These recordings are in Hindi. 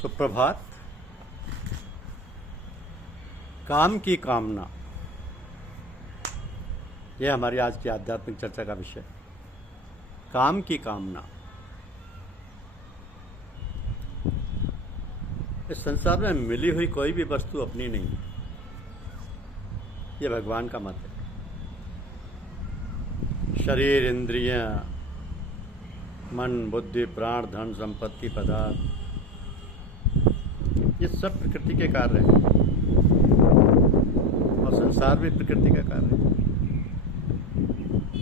सुप्रभात। काम की कामना, यह हमारी आज की आध्यात्मिक चर्चा का विषय। काम की कामना। इस संसार में मिली हुई कोई भी वस्तु अपनी नहीं है, यह भगवान का मत है। शरीर, इंद्रियां, मन, बुद्धि, प्राण, धन, संपत्ति, पदार्थ, ये सब प्रकृति के कार्य हैं और संसार भी प्रकृति का कार्य है।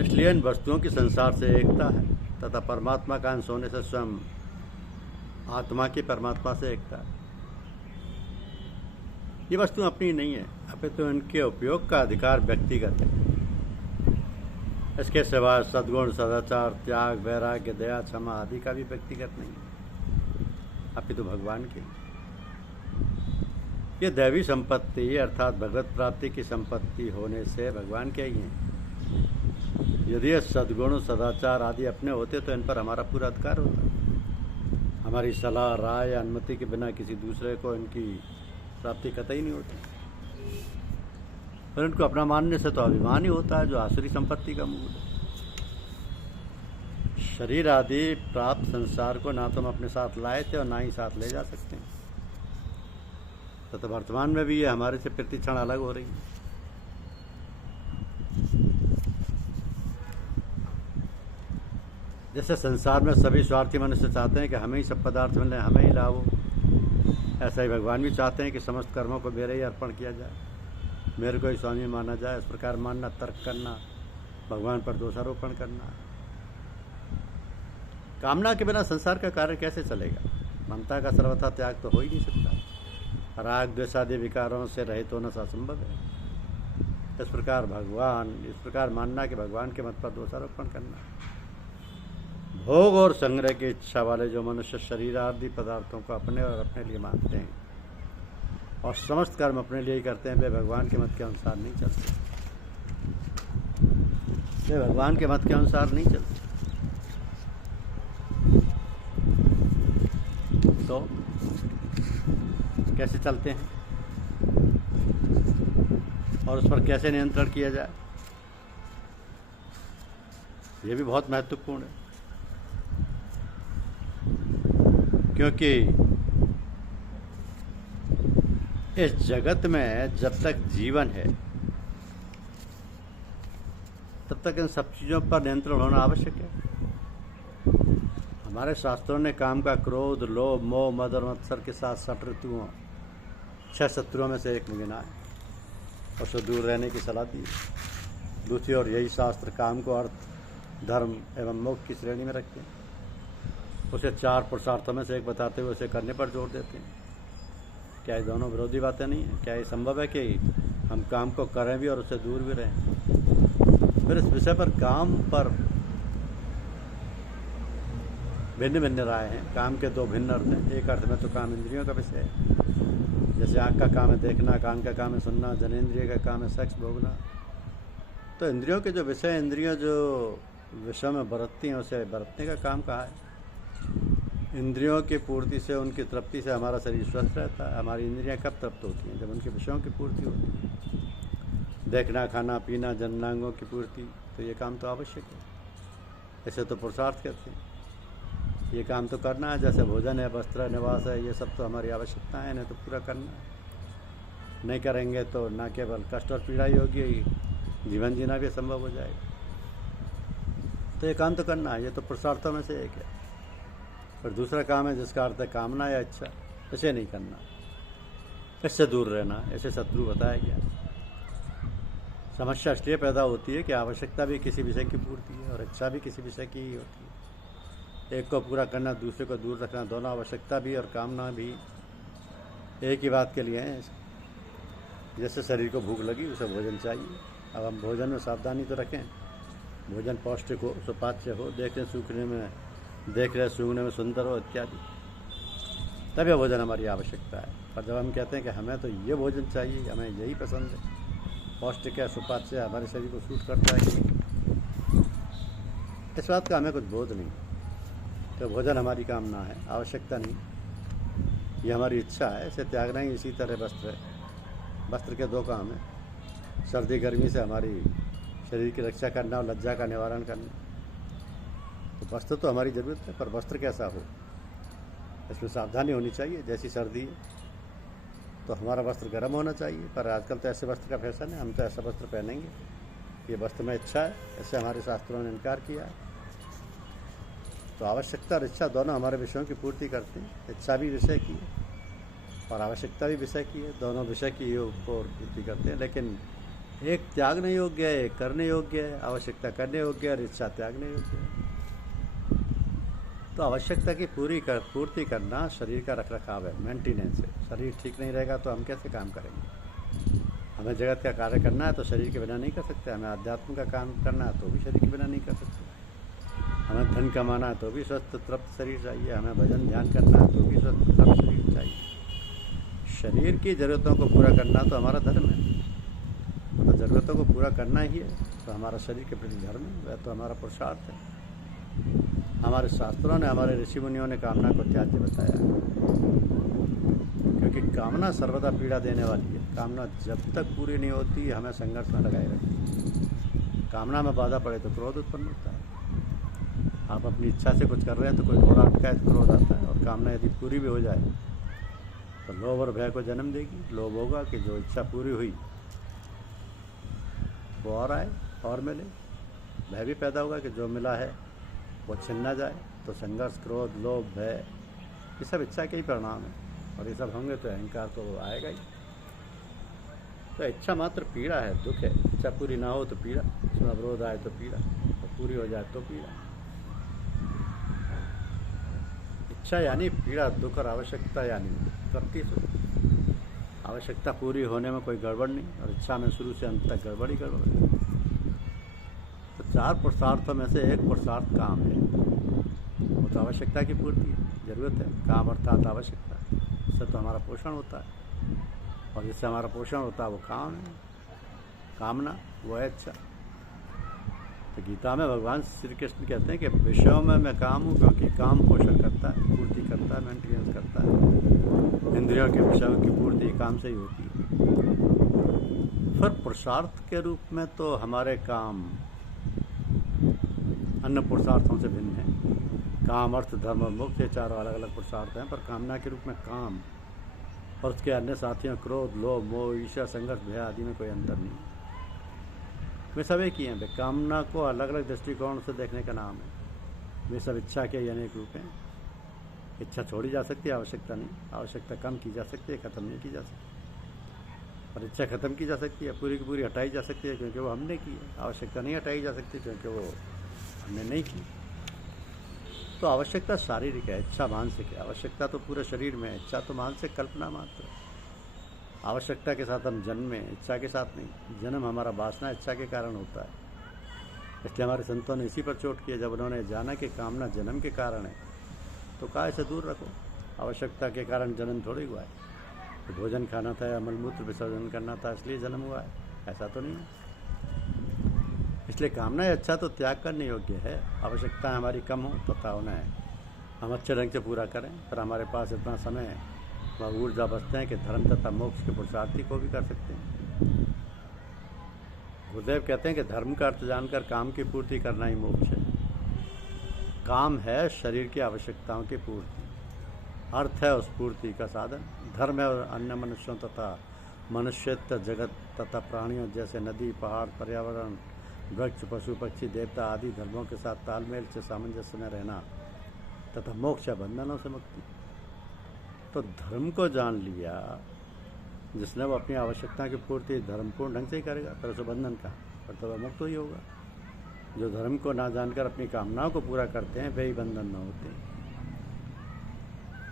इसलिए इन वस्तुओं की संसार से एकता है तथा परमात्मा का अंश होने से स्वयं आत्मा की परमात्मा से एकता है। ये वस्तु अपनी नहीं है, अपितु इनके उपयोग का अधिकार व्यक्तिगत है। इसके सिवाय सद्गुण, सदाचार, त्याग, वैराग्य, दया, क्षमा आदि का भी व्यक्तिगत नहीं है, अपितु भगवान की। ये दैवी संपत्ति अर्थात भगवत प्राप्ति की संपत्ति होने से भगवान के ही हैं। यदि ये सद्गुण, सदाचार आदि अपने होते तो इन पर हमारा पूरा अधिकार होता। हमारी सलाह, राय या अनुमति के बिना किसी दूसरे को इनकी प्राप्ति कतई नहीं होती। पर इनको अपना मानने से तो अभिमान ही होता है, जो आसुरी संपत्ति का मूल है। शरीर आदि प्राप्त संसार को ना तो हम अपने साथ लाए थे और ना ही साथ ले जा सकते हैं। तो वर्तमान में भी ये हमारे से प्रति क्षण अलग हो रही है। जैसे संसार में सभी स्वार्थी मनुष्य चाहते हैं कि हमें ही सब पदार्थ मिले, हमें ही लाभ हो, ऐसा ही भगवान भी चाहते हैं कि समस्त कर्मों को मेरे ही अर्पण किया जाए, मेरे को ही स्वामी माना जाए। इस प्रकार मानना, तर्क करना, भगवान पर दोषारोपण करना। कामना के बिना संसार का कार्य कैसे चलेगा? ममता का सर्वथा त्याग तो हो ही नहीं सकता। राग, द्वेष आदि विकारों से रहित होना असंभव है। इस प्रकार मानना कि भगवान के मत पर दोषारोपण करना। भोग और संग्रह की इच्छा वाले जो मनुष्य शरीर आदि पदार्थों को अपने और अपने लिए मानते हैं और समस्त कर्म अपने लिए ही करते हैं, वे भगवान के मत के अनुसार नहीं चलते। वे भगवान के मत के अनुसार नहीं चलते। तो कैसे चलते हैं और उस पर कैसे नियंत्रण किया जाए, ये भी बहुत महत्वपूर्ण है। क्योंकि इस जगत में जब तक जीवन है तब तक इन सब चीज़ों पर नियंत्रण होना आवश्यक है। हमारे शास्त्रों ने काम का क्रोध, लोभ, मोह, मद और मत्सर के साथ 6 ऋतुओं, 6 शत्रुओं में से एक में गिना है और उससे दूर रहने की सलाह दी। दूसरी ओर यही शास्त्र काम को अर्थ, धर्म एवं मोक्ष की श्रेणी में रखते हैं। उसे 4 पुरुषार्थों में से एक बताते हुए उसे करने पर जोर देते हैं। क्या ये दोनों विरोधी बातें नहीं हैं? क्या ये संभव है कि हम काम को करें भी और उससे दूर भी रहें? फिर इस विषय पर काम पर भिन्न भिन्न राय हैं। काम के 2 भिन्न अर्थ हैं। एक अर्थ में तो काम इंद्रियों का विषय है, जैसे आँख का काम है देखना, कान का काम है सुनना, जनेंद्रिय का काम है सेक्स भोगना। तो इंद्रियों के जो विषय, इंद्रियों जो विषय में बरतती हैं, उसे बरतने का काम कहा है। इंद्रियों की पूर्ति से, उनकी तृप्ति से हमारा शरीर स्वस्थ रहता है। हमारी इंद्रियां कब तृप्त होती हैं? जब उनके विषयों की पूर्ति होती है। देखना, खाना, पीना, जननांगों की पूर्ति, तो ये काम तो आवश्यक है। ऐसे तो पुरुषार्थ कहते हैं। ये काम तो करना है, जैसे भोजन है, वस्त्र, निवास है, ये सब तो हमारी आवश्यकताएं हैं, इन्हें तो पूरा करना है। नहीं करेंगे तो न केवल कष्ट और पीड़ा ही होगी, जीवन जीना भी असंभव हो जाएगा। तो ये काम तो करना है, ये तो पुरुषार्थों में से एक है। और दूसरा काम है जिसका अर्थ है कामना या इच्छा, इसे नहीं करना, इससे दूर रहना। ऐसे शत्रु बताया गया। समस्या इसलिए पैदा होती है कि आवश्यकता भी किसी विषय की पूर्ति है और इच्छा भी किसी विषय की ही होती है। एक को पूरा करना, दूसरे को दूर रखना, दोनों आवश्यकता भी और कामना भी एक ही बात के लिए हैं। जैसे शरीर को भूख लगी, उसे भोजन चाहिए। अब हम भोजन में सावधानी तो रखें, भोजन पौष्टिक हो, सुपाच्य हो, देख रहे सूंघने में सुंदर हो इत्यादि, तब यह भोजन हमारी आवश्यकता है। पर जब हम कहते हैं कि हमें तो ये भोजन चाहिए, हमें यही पसंद है, पौष्टिक है, सुपाच्य है, हमारे शरीर को सूट करता है कि इस बात का हमें कुछ बोध नहीं। तो भोजन हमारी कामना है, आवश्यकता नहीं। ये हमारी इच्छा है, इसे त्यागना ही इसी तरह वस्त्र है। वस्त्र के दो काम हैं, सर्दी गर्मी से हमारी शरीर की रक्षा करना और लज्जा का निवारण करना। तो वस्त्र तो हमारी ज़रूरत है, पर वस्त्र कैसा हो इसमें सावधानी होनी चाहिए। जैसी सर्दी है तो हमारा वस्त्र गर्म होना चाहिए, पर आजकल तो ऐसे वस्त्र का फैशन है, हम तो ऐसा वस्त्र पहनेंगे। ये वस्त्र में इच्छा है, ऐसे हमारे शास्त्रों ने इनकार किया है। तो आवश्यकता और इच्छा दोनों हमारे विषयों की पूर्ति करते हैं। इच्छा भी विषय की है और आवश्यकता भी विषय की है, दोनों विषय की योग को पूर्ति करते हैं। लेकिन एक त्यागने योग्य है, एक करने योग्य है। आवश्यकता करने योग्य है और इच्छा त्यागने योग्य है। तो आवश्यकता की पूर्ति करना शरीर का रखरखाव है, मेंटेनेंस है। शरीर ठीक नहीं रहेगा तो हम कैसे काम करेंगे? हमें जगत का कार्य करना है तो शरीर के बिना नहीं कर सकते। हमें अध्यात्म का काम करना है तो भी शरीर के बिना नहीं कर सकते। हमें धन कमाना है तो भी स्वस्थ तृप्त शरीर चाहिए। हमें भजन ध्यान करना है तो भी स्वस्थ तृप्त शरीर चाहिए। शरीर की ज़रूरतों को पूरा करना तो हमारा धर्म है। तो ज़रूरतों को पूरा करना ही है तो हमारा शरीर के प्रति धर्म है, वह तो हमारा पुरुषार्थ है। हमारे शास्त्रों ने, हमारे ऋषि मुनियों ने कामना को त्याज्य बताया, क्योंकि कामना सर्वदा पीड़ा देने वाली है। कामना जब तक पूरी नहीं होती हमें संघर्ष में लगाए रखती। कामना में बाधा पड़े तो क्रोध उत्पन्न होता है। आप अपनी इच्छा से कुछ कर रहे हैं तो कोई थोड़ा अटका है तो क्रोध आता है। और कामना यदि पूरी भी हो जाए तो लोभ और भय को जन्म देगी। लोभ होगा कि जो इच्छा पूरी हुई वो और आए और मिले। भय भी पैदा होगा कि जो मिला है वो छिन ना जाए। तो संघर्ष, क्रोध, लोभ, भय ये सब इच्छा के ही परिणाम है। और ये सब होंगे तो अहंकार तो आएगा ही। तो इच्छा मात्र पीड़ा है, दुख है। इच्छा पूरी ना हो तो पीड़ा, उसमें अवरोध आए तो पीड़ा, और पूरी हो जाए तो पीड़ा। इच्छा यानी पीड़ा, दुख, और आवश्यकता यानी करती सुख। आवश्यकता पूरी होने में कोई गड़बड़ नहीं और इच्छा में शुरू से अंत तक गड़बड़ ही गड़बड़। तो चार पुरुषार्थों में से एक पुरुषार्थ काम है, वो तो आवश्यकता की पूर्ति है, ज़रूरत है। काम अर्थात आवश्यकता, इससे तो हमारा पोषण होता है। और जिससे हमारा पोषण होता है वो काम है, कामना, वो है इच्छा। तो गीता में भगवान श्री कृष्ण कहते हैं कि विषयों में मैं काम हूँ, क्योंकि काम पोषण करता है, पूर्ति करता है, मेंटेनेंस करता है। इंद्रियों के विषयों की पूर्ति काम से ही होती है। फिर पुरुषार्थ के रूप में तो हमारे काम अन्य पुरुषार्थों से भिन्न है। काम, अर्थ, धर्म और मोक्ष, ये चारों अलग अलग पुरुषार्थ हैं। पर कामना के रूप में काम और उसके अन्य साथियों क्रोध, लोभ, मोह, ईर्ष्या, संघर्ष, भय आदि में कोई अंतर नहीं। वे सब एक ही हैं। वे कामना को अलग अलग दृष्टिकोण से देखने का नाम है। वे सब इच्छा के अनेक रूप हैं। इच्छा छोड़ी जा सकती है, आवश्यकता नहीं। आवश्यकता कम की जा सकती है, ख़त्म नहीं की जा सकती। और इच्छा ख़त्म की जा सकती है, पूरी की पूरी हटाई जा सकती है, क्योंकि वो हमने की है। आवश्यकता नहीं हटाई जा सकती क्योंकि वो हमने नहीं की। तो आवश्यकता शारीरिक है, इच्छा मानसिक है। आवश्यकता तो पूरे शरीर में है, इच्छा तो मानसिक कल्पना मात्र है। आवश्यकता के साथ हम जन्मे, इच्छा के साथ नहीं। जन्म हमारा वासना इच्छा के कारण होता है। इसलिए हमारे संतों ने इसी पर चोट किया जब उन्होंने जाना कि कामना जन्म के कारण है तो काय से दूर रखो। आवश्यकता के कारण जन्म थोड़ी हुआ है। तो भोजन खाना था या मलमूत्र विसर्जन करना था इसलिए जन्म हुआ है, ऐसा तो नहीं है। इसलिए कामना अच्छा तो त्याग करने योग्य है। आवश्यकता हमारी कम हो तथा उन्हें हम अच्छे ढंग से पूरा करें। पर हमारे पास इतना समय है, वह ऊर्जा बचते हैं कि धर्म तथा मोक्ष के पुरुषार्थी को भी कर सकते हैं। गुरुदेव कहते हैं कि धर्म का अर्थ जानकर काम की पूर्ति करना ही मोक्ष है। काम है शरीर की आवश्यकताओं की पूर्ति, अर्थ है उस पूर्ति का साधन। धर्म है अन्य मनुष्यों तथा मनुष्यत्व जगत तथा प्राणियों जैसे नदी, पहाड़, पर्यावरण, वृक्ष, पशु, पक्षी, देवता आदि धर्मों के साथ तालमेल से सामंजस्य में रहना तथा मोक्ष या बंधनों से मुक्ति। तो धर्म को जान लिया जिसने, वो अपनी आवश्यकता की पूर्ति धर्मपूर्ण ढंग से ही करेगा, फिर उसे बंधन का, फिर तो वह मुक्त ही होगा। जो धर्म को ना जानकर अपनी कामनाओं को पूरा करते हैं वे ही बंधन में होते हैं।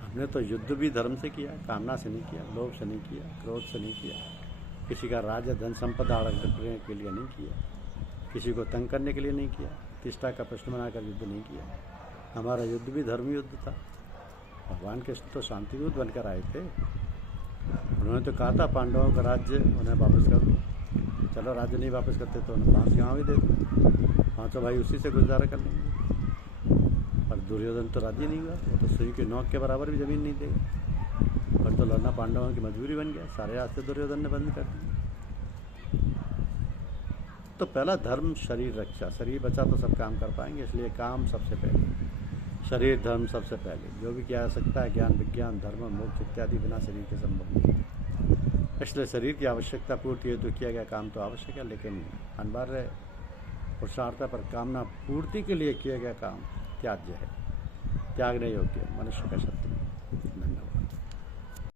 हमने तो युद्ध भी धर्म से किया, कामना से नहीं किया, लोभ से नहीं किया, क्रोध से नहीं किया, किसी का राज्य धन संपदा हड़प करने के लिए नहीं किया, किसी को तंग करने के लिए नहीं किया, प्रतिष्ठा का प्रश्न बनाकर युद्ध नहीं किया। हमारा युद्ध भी धर्म युद्ध था। भगवान कृष्ण तो शांतिदूत बनकर आए थे। उन्होंने तो कहा था पांडवों का राज्य उन्हें वापस कर दो। चलो राज्य नहीं वापस करते तो उन्हें 5 गाँव ही दे दो, 5 भाई उसी से गुजारा कर लेंगे। पर दुर्योधन तो राजी नहीं हुआ, वो तो सुई की नोक के बराबर भी ज़मीन नहीं देगा। और तो लड़ना पांडवों की मजबूरी बन गया, सारे रास्ते दुर्योधन ने बंद कर दिए। तो पहला धर्म शरीर रक्षा, शरीर बचा तो सब काम कर पाएंगे, इसलिए काम सबसे पहले, शरीर धर्म सबसे पहले। जो भी किया जा सकता है ज्ञान विज्ञान धर्म मोक्ष इत्यादि बिना शरीर के संभव नहीं। इसलिए शरीर की आवश्यकता पूर्ति है तो किया गया काम तो आवश्यक है, लेकिन अनिवार्य पुरुषार्थ पर कामना पूर्ति के लिए किया गया काम त्याज्य है, त्यागने योग्य, मनुष्य का शत्रु।